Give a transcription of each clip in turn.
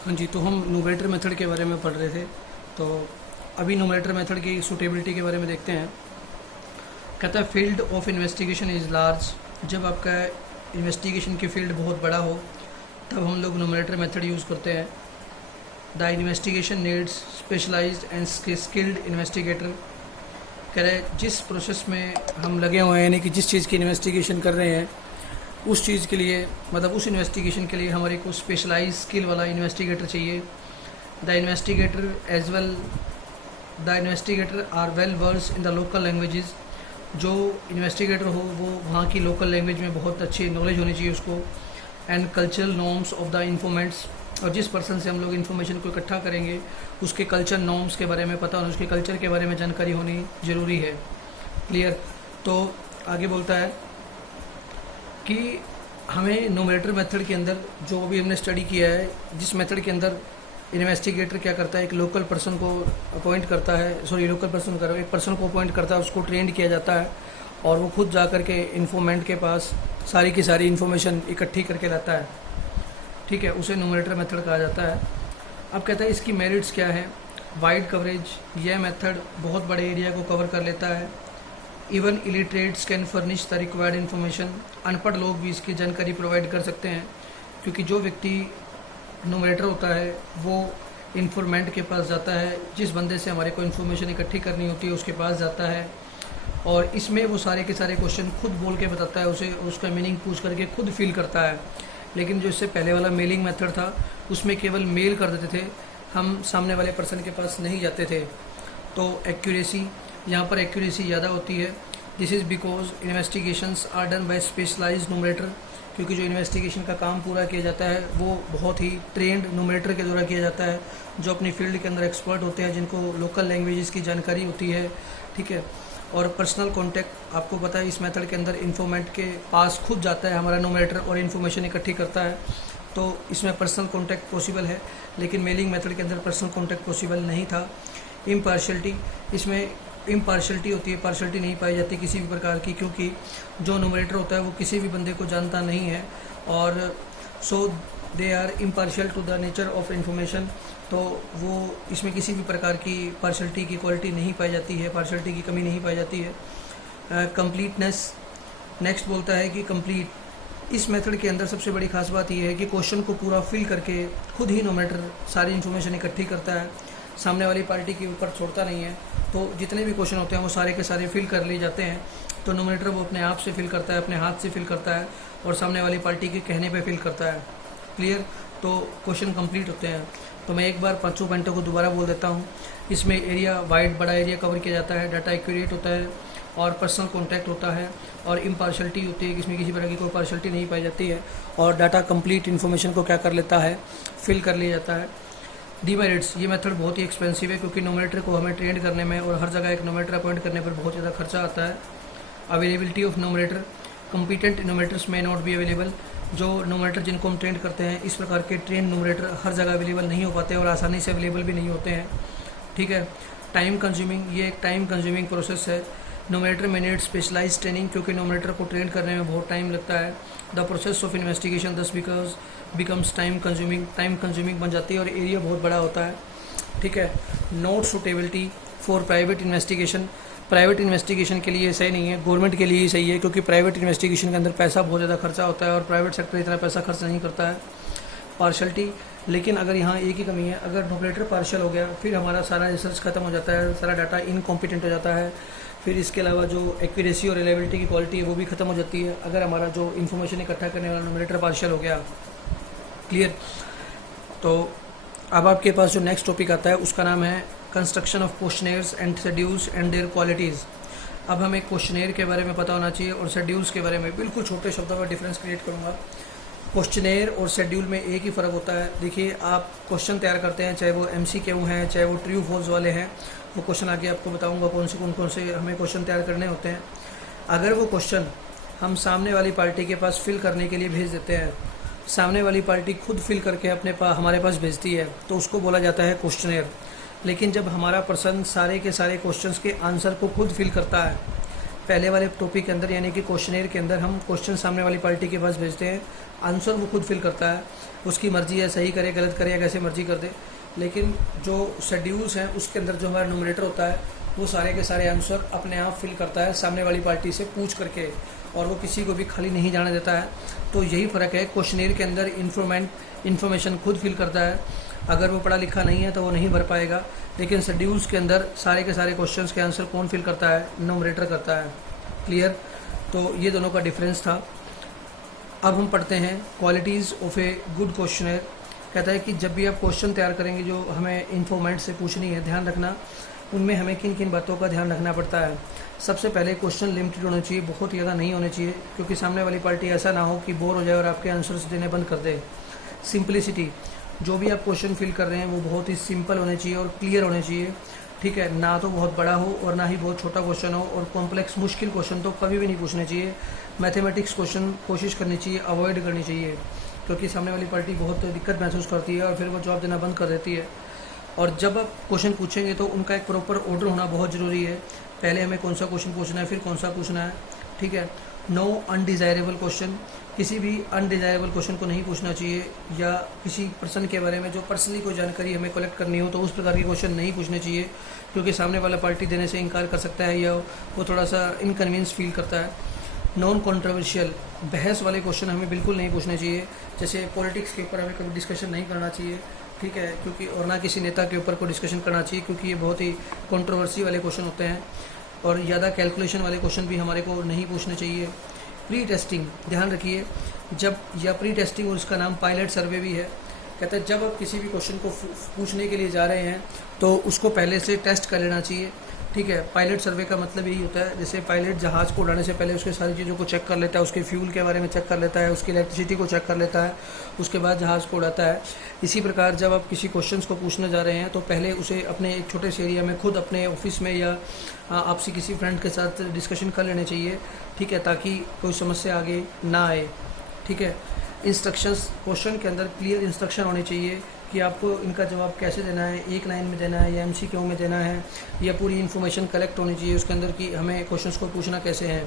हाँ जी, तो हम न्यूमरेटर मेथड के बारे में पढ़ रहे थे। तो अभी न्यूमरेटर मेथड की सूटेबिलिटी के बारे में देखते हैं। कहता है field of investigation is large. जब आपका इन्वेस्टिगेशन की फील्ड बहुत बड़ा हो तब हम लोग न्यूमरेटर मेथड यूज़ करते हैं। The investigation needs specialized and skilled investigator. कह रहे जिस प्रोसेस में हम लगे हुए हैं, यानी कि जिस चीज़ की इन्वेस्टिगेशन कर रहे हैं उस चीज़ के लिए, मतलब उस इन्वेस्टिगेशन के लिए हमारे को स्पेशलाइज स्किल वाला इन्वेस्टिगेटर चाहिए। The investigator are well versed in the local languages. जो इन्वेस्टिगेटर हो वो वहाँ की लोकल लैंग्वेज में बहुत अच्छी नॉलेज होनी चाहिए उसको। And cultural norms of the informants. और जिस पर्सन से हम लोग इन्फॉर्मेशन को इकट्ठा करेंगे उसके कल्चर नॉर्म्स के बारे में पता होना, उसके कल्चर के बारे में जानकारी होनी ज़रूरी है। क्लियर। तो आगे बोलता है कि हमें न्यूमरेटर मेथड के अंदर जो भी हमने स्टडी किया है, जिस मेथड के अंदर इन्वेस्टिगेटर क्या करता है, एक लोकल पर्सन को अपॉइंट करता है, एक पर्सन को अपॉइंट करता है, उसको ट्रेंड किया जाता है और वो खुद जा कर के इन्फॉर्मेंट के पास सारी की सारी इन्फॉर्मेशन इकट्ठी करके लाता है। ठीक है, उसे न्यूमरेटर मेथड कहा जाता है। अब कहता है इसकी मेरिट्स क्या है। वाइड कवरेज, यह मेथड बहुत बड़े एरिया को कवर कर लेता है। Even illiterates can furnish the required information. अनपढ़ लोग भी इसकी जानकारी प्रोवाइड कर सकते हैं, क्योंकि जो व्यक्ति न्यूमरेटर होता है वो इन्फॉर्मेंट के पास जाता है, जिस बंदे से हमारे को इन्फॉर्मेशन इकट्ठी करनी होती है उसके पास जाता है और इसमें वो सारे के सारे क्वेश्चन खुद बोल के बताता है उसे, उसका मीनिंग पूछ करके खुद फील करता है। लेकिन जो इससे पहले वाला मेलिंग मेथड था उसमें केवल मेल कर देते थे, हम सामने वाले पर्सन के पास नहीं जाते थे। तो एक्यूरेसी, यहाँ पर एक्यूरेसी ज़्यादा होती है। This is because investigations are done by specialized enumerator. क्योंकि जो इन्वेस्टिगेशन का काम पूरा किया जाता है वो बहुत ही ट्रेंड न्यूमरेटर के द्वारा किया जाता है, जो अपनी फील्ड के अंदर एक्सपर्ट होते हैं, जिनको लोकल लैंग्वेजेस की जानकारी होती है। ठीक है। और पर्सनल कांटेक्ट, आपको पता है इस मेथड के अंदर इन्फॉर्मेंट के पास खुद जाता है हमारा न्यूमरेटर और इन्फॉर्मेशन इकट्ठी करता है, तो इसमें पर्सनल कांटेक्ट पॉसिबल है। लेकिन मेलिंग मेथड के अंदर पर्सनल कांटेक्ट पॉसिबल नहीं था। इम्पार्शलिटी, इसमें इम्पार्शलिटी होती है, पार्शलिटी नहीं पाई जाती किसी भी प्रकार की, क्योंकि जो न्यूमरेटर होता है वो किसी भी बंदे को जानता नहीं है और so they are impartial to the nature of information. तो वो इसमें किसी भी प्रकार की पार्शलिटी की क्वालिटी नहीं पाई जाती है, पार्शलिटी की कमी नहीं पाई जाती है। कंप्लीटनेस, नेक्स्ट बोलता है कि कंप्लीट। इस मेथड के अंदर सबसे बड़ी खास बात यह है कि क्वेश्चन को पूरा फिल करके खुद ही न्यूमरेटर सारी इन्फॉर्मेशन इकट्ठी करता है, सामने वाली पार्टी के ऊपर छोड़ता नहीं है। तो जितने भी क्वेश्चन होते हैं वो सारे के सारे फिल कर लिए जाते हैं। तो न्यूमरेटर वो अपने आप से फिल करता है, अपने हाथ से फिल करता है और सामने वाली पार्टी के कहने पे फिल करता है। क्लियर। तो क्वेश्चन कंप्लीट होते हैं। तो मैं एक बार पाँचों पॉइंटों को दोबारा बोल देता हूँ। इसमें एरिया वाइड, बड़ा एरिया कवर किया जाता है, डाटा एक्यूरेट होता है और पर्सनल कॉन्टैक्ट होता है और इम्पार्शलिटी होती है, इसमें किसी प्रकार की कोई पार्शलिटी नहीं पाई जाती है और डाटा कंप्लीट इन्फॉर्मेशन को क्या कर लेता है, फिल कर लिया जाता है। डीमेरिट्स, ये मेथड बहुत ही एक्सपेंसिव है, क्योंकि न्यूमरेटर को हमें ट्रेंड करने में और हर जगह एक न्यूमरेटर अपॉइंट करने पर बहुत ज़्यादा खर्चा आता है। Availability of numerator, competent numerators में नॉट बी अवेलेबल। जो न्यूमरेटर जिनको हम ट्रेंड करते हैं, इस प्रकार के ट्रेंड न्यूमरेटर हर जगह अवेलेबल नहीं हो पाते और आसानी से अवेलेबल भी नहीं होते हैं। ठीक है। टाइम कंज्यूमिंग, ये एक टाइम कंज्यूमिंग प्रोसेस है। न्यूमरेटर में नीड स्पेशलाइज ट्रेनिंग, क्योंकि न्यूमरेटर को ट्रेन करने में बहुत टाइम लगता है। द प्रोसेस ऑफ इन्वेस्टिगेशन दस बिकम्स टाइम कंज्यूमिंग बन जाती है और एरिया बहुत बड़ा होता है। ठीक है। Not suitability for private investigation, private investigation के लिए सही नहीं है, गवर्नमेंट के लिए ही सही है, क्योंकि प्राइवेट इन्वेस्टिगेशन के अंदर पैसा बहुत ज़्यादा खर्चा होता है और प्राइवेट सेक्टर इतना पैसा खर्च नहीं करता है। पार्शलिटी, लेकिन अगर यहाँ एक ही कमी है, अगर न्यूमरेटर पार्शल हो गया फिर हमारा सारा रिसर्च खत्म हो जाता है, सारा डाटा इनकॉम्पिटेंट हो जाता है। फिर इसके अलावा जो एक्यूरेसी और रिलायबिलिटी की क्वालिटी है वो भी खत्म हो जाती है, अगर हमारा जो इन्फॉर्मेशन इकट्ठा करने वाला न्यूमरेटर पार्शल हो गया। क्लियर। तो अब आपके पास जो नेक्स्ट टॉपिक आता है उसका नाम है construction of questionnaires and schedules and their qualities. अब हमें क्वेश्चनेयर के बारे में पता होना चाहिए और शेड्यूल्स के बारे में। बिल्कुल छोटे शब्दों में डिफरेंस क्रिएट करूँगा। क्वेश्चनेयर और शेड्यूल में एक ही फ़र्क होता है। देखिए, आप क्वेश्चन तैयार करते हैं, चाहे वो MCQ हैं, चाहे वो ट्रू फॉल्स वाले हैं, वो क्वेश्चन आगे आपको बताऊंगा कौन से हमें क्वेश्चन तैयार करने होते हैं। अगर वो क्वेश्चन हम सामने वाली पार्टी के पास फिल करने के लिए भेज देते हैं, सामने वाली पार्टी खुद फिल करके हमारे पास भेजती है, तो उसको बोला जाता है क्वेश्चनेयर। लेकिन जब हमारा पर्सन सारे के सारे क्वेश्चंस के आंसर को खुद फिल करता है, पहले वाले टॉपिक के अंदर यानी कि क्वेश्चनेयर के अंदर हम क्वेश्चन सामने वाली पार्टी के पास भेजते हैं, आंसर वो खुद फिल करता है, उसकी मर्ज़ी है सही करे गलत करे या कैसे मर्ज़ी कर दे। लेकिन जो शेड्यूल्स हैं उसके अंदर जो हमारा नोमिनेटर होता है वो सारे के सारे आंसर अपने आप फिल करता है सामने वाली पार्टी से पूछ करके, और वो किसी को भी खाली नहीं जाने देता है। तो यही फ़र्क है, क्वेश्चनेयर के अंदर इन्फॉर्मेशन खुद फिल करता है, अगर वो पढ़ा लिखा नहीं है तो वो नहीं भर पाएगा। लेकिन शेड्यूल्स के अंदर सारे के सारे क्वेश्चंस के आंसर कौन फिल करता है? नोमिनेटर करता है। क्लियर? तो ये दोनों का डिफरेंस था। अब हम पढ़ते हैं qualities of a good questionnaire. कहता है कि जब भी आप क्वेश्चन तैयार करेंगे जो हमें इन्फॉर्मेंट से पूछनी है, ध्यान रखना उनमें हमें किन किन बातों का ध्यान रखना पड़ता है। सबसे पहले क्वेश्चन लिमिटेड होना चाहिए, बहुत ज़्यादा नहीं होने चाहिए, क्योंकि सामने वाली पार्टी ऐसा ना हो कि बोर हो जाए और आपके आंसर्स देने बंद कर दे। सिंपलिसिटी, जो भी आप क्वेश्चन फिल कर रहे हैं वो बहुत ही सिंपल होने चाहिए और क्लियर होने चाहिए। ठीक है, ना तो बहुत बड़ा हो और ना ही बहुत छोटा क्वेश्चन हो, और कॉम्प्लेक्स मुश्किल क्वेश्चन तो कभी भी नहीं पूछने चाहिए। मैथमेटिक्स क्वेश्चन कोशिश करनी चाहिए, अवॉइड करनी चाहिए, क्योंकि सामने वाली पार्टी बहुत दिक्कत महसूस करती है और फिर वो जवाब देना बंद कर देती है। और जब आप क्वेश्चन पूछेंगे तो उनका एक प्रॉपर ऑर्डर होना बहुत ज़रूरी है। पहले हमें कौन सा क्वेश्चन पूछना है, फिर कौन सा पूछना है। ठीक है, नो अनडिज़ायरेबल क्वेश्चन, किसी भी अनडिज़ायरेबल क्वेश्चन को नहीं पूछना चाहिए, या किसी पर्सन के बारे में जो पर्सनली कोई जानकारी हमें कलेक्ट करनी हो तो उस प्रकार के क्वेश्चन नहीं पूछने चाहिए, क्योंकि सामने वाला पार्टी देने से इनकार कर सकता है या वो थोड़ा सा इनकन्वीनियंस फील करता है। नॉन कॉन्ट्रोवर्शियल, बहस वाले क्वेश्चन हमें बिल्कुल नहीं पूछने चाहिए, जैसे पॉलिटिक्स के ऊपर हमें कभी डिस्कशन नहीं करना चाहिए। ठीक है, क्योंकि और ना किसी नेता के ऊपर कोई डिस्कशन करना चाहिए, क्योंकि ये बहुत ही कंट्रोवर्सी वाले क्वेश्चन होते हैं। और ज़्यादा कैलकुलेशन वाले क्वेश्चन भी हमारे को नहीं पूछने चाहिए। प्री टेस्टिंग, ध्यान रखिए, जब या प्री टेस्टिंग और उसका नाम पायलट सर्वे भी है। कहते हैं जब आप किसी भी क्वेश्चन को पूछने के लिए जा रहे हैं तो उसको पहले से टेस्ट कर लेना चाहिए। ठीक है, पायलट सर्वे का मतलब यही होता है, जैसे पायलट जहाज़ को उड़ाने से पहले उसके सारी चीज़ों को चेक कर लेता है, उसके फ्यूल के बारे में चेक कर लेता है, उसकी इलेक्ट्रिसिटी को चेक कर लेता है, उसके बाद जहाज़ को उड़ाता है। इसी प्रकार जब आप किसी क्वेश्चंस को पूछने जा रहे हैं तो पहले उसे अपने एक छोटे से एरिया में खुद अपने ऑफिस में या आपसे किसी फ्रेंड के साथ डिस्कशन कर लेने चाहिए। ठीक है, ताकि कोई समस्या आगे ना आए। ठीक है, इंस्ट्रक्शंस, क्वेश्चन के अंदर क्लियर इंस्ट्रक्शन होने चाहिए कि आपको इनका जवाब कैसे देना है, एक लाइन में देना है या MCQ में देना है, या पूरी इन्फॉर्मेशन कलेक्ट होनी चाहिए उसके अंदर कि हमें क्वेश्चंस को पूछना कैसे है।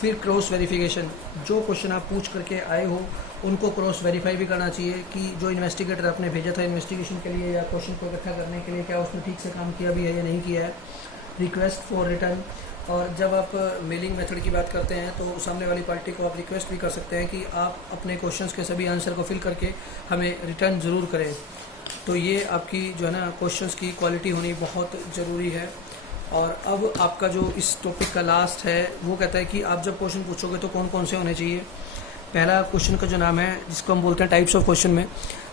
फिर क्रॉस वेरिफिकेशन, जो क्वेश्चन आप पूछ करके आए हो उनको क्रॉस वेरीफाई भी करना चाहिए कि जो इन्वेस्टिगेटर आपने भेजा था इन्वेस्टिगेशन के लिए या क्वेश्चन को इकट्ठा करने के लिए, क्या उसने ठीक से काम किया भी है या नहीं किया है। रिक्वेस्ट फॉर रिटर्न, और जब आप मेलिंग मेथड की बात करते हैं तो सामने वाली पार्टी को आप रिक्वेस्ट भी कर सकते हैं कि आप अपने क्वेश्चंस के सभी आंसर को फिल करके हमें रिटर्न ज़रूर करें। तो ये आपकी जो है ना क्वेश्चंस की क्वालिटी होनी बहुत ज़रूरी है। और अब आपका जो इस टॉपिक का लास्ट है वो कहता है कि आप जब क्वेश्चन पूछोगे तो कौन कौन से होने चाहिए। पहला क्वेश्चन का जो नाम है जिसको हम बोलते हैं टाइप्स ऑफ क्वेश्चन में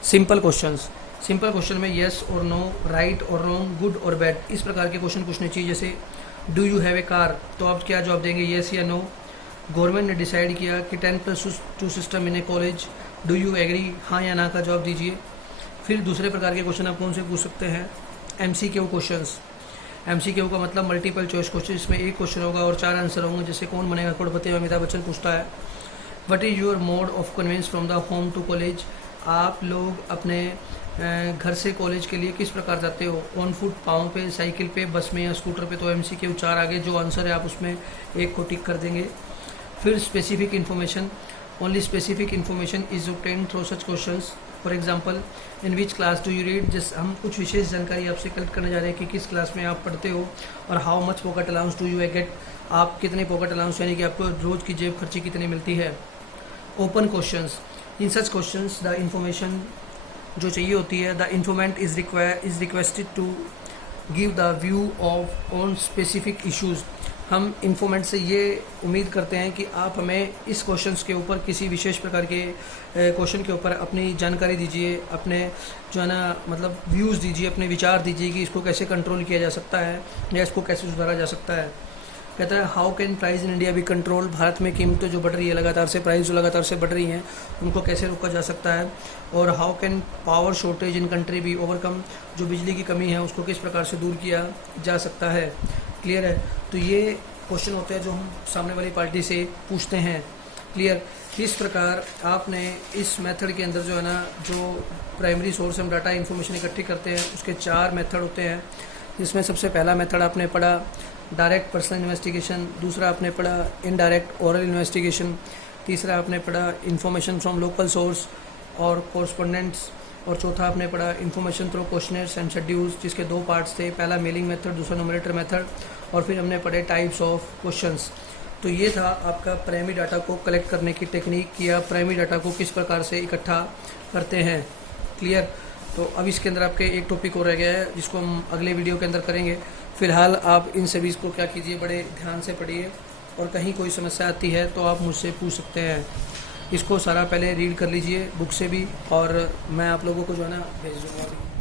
सिंपल क्वेश्चंस। सिंपल क्वेश्चन में येस और नो, राइट और रॉन्ग, गुड और बैड, इस प्रकार के क्वेश्चन पूछने चाहिए। जैसे do you have a car, तो आप क्या जवाब देंगे, येस या नो। गवर्नमेंट ने डिसाइड किया कि 10+2 system in a college, do you agree, हाँ या ना का जवाब दीजिए। फिर दूसरे प्रकार के क्वेश्चन आप कौन से पूछ सकते हैं, MCQ क्वेश्चंस। MCQ का मतलब मल्टीपल चॉइस क्वेश्चन, इसमें एक क्वेश्चन होगा और 4 आंसर होंगे। जैसे कौन बनेगा करोड़पति, अमिताभ बच्चन पूछता है। What is your mode of conveyance from the home to college, आप लोग अपने घर से कॉलेज के लिए किस प्रकार जाते हो, ऑन फुट, पाँव पे, साइकिल पे, बस में या स्कूटर पे। तो MCQ 4 आगे जो आंसर है आप उसमें एक को टिक कर देंगे। फिर specific information, only specific information is obtained through such questions. For example, in which class do you read, जिस हम कुछ विशेष जानकारी आपसे कलेक्ट करने जा रहे हैं कि किस क्लास में आप पढ़ते हो। और how much pocket allowance do you get, आप कितने पॉकेट अलाउंस यानी कि आपको रोज़ की जेब खर्ची कितनी मिलती है। Open questions, in such questions the information जो चाहिए होती है, the informant is requested to give the view of on specific issues. हम इन्फॉर्मेंट से ये उम्मीद करते हैं कि आप हमें इस क्वेश्चंस के ऊपर किसी विशेष प्रकार के क्वेश्चन के ऊपर अपनी जानकारी दीजिए, अपने जो है ना मतलब व्यूज़ दीजिए, अपने विचार दीजिए कि इसको कैसे कंट्रोल किया जा सकता है या इसको कैसे सुधारा जा सकता है। कहता है how can price in India be control, Bharat में कीमतें जो बढ़ रही है लगातार से, प्राइस जो लगातार से बढ़ रही हैं उनको कैसे रोका जा सकता है। और how can power shortage in country be overcome, जो बिजली की कमी है उसको किस प्रकार से दूर किया जा सकता है। क्लियर है, तो ये क्वेश्चन होते हैं जो हम सामने वाली पार्टी से पूछते हैं। क्लियर, किस प्रकार आपने इस मेथड के अंदर जो है ना जो प्राइमरी सोर्स हम डाटा इन्फॉर्मेशन इकट्ठी करते हैं उसके 4 मेथड होते हैं, जिसमें सबसे पहला मेथड आपने पढ़ा डायरेक्ट पर्सनल इन्वेस्टिगेशन, दूसरा आपने पढ़ा इनडायरेक्ट ओरल इन्वेस्टिगेशन, तीसरा आपने पढ़ा इन्फॉर्मेशन फ्रॉम लोकल सोर्स और कोरस्पोंडेंट्स, और चौथा आपने पढ़ा information through questioners and schedules, जिसके दो पार्ट्स थे, पहला मेलिंग मेथड, दूसरा न्यूमरेटर मेथड, और फिर हमने पढ़े टाइप्स ऑफ क्वेश्चंस। तो ये था आपका प्राइमरी डाटा को कलेक्ट करने की टेक्निक, या प्राइमरी डाटा को किस प्रकार से इकट्ठा करते हैं। क्लियर। तो अब इसके अंदर आपके एक टॉपिक और रह गया है जिसको हम अगले वीडियो के अंदर करेंगे। फिलहाल आप इन सभी को क्या कीजिए, बड़े ध्यान से पढ़िए, और कहीं कोई समस्या आती है तो आप मुझसे पूछ सकते हैं। इसको सारा पहले रीड कर लीजिए बुक से भी, और मैं आप लोगों को जो है ना भेज दूँगा।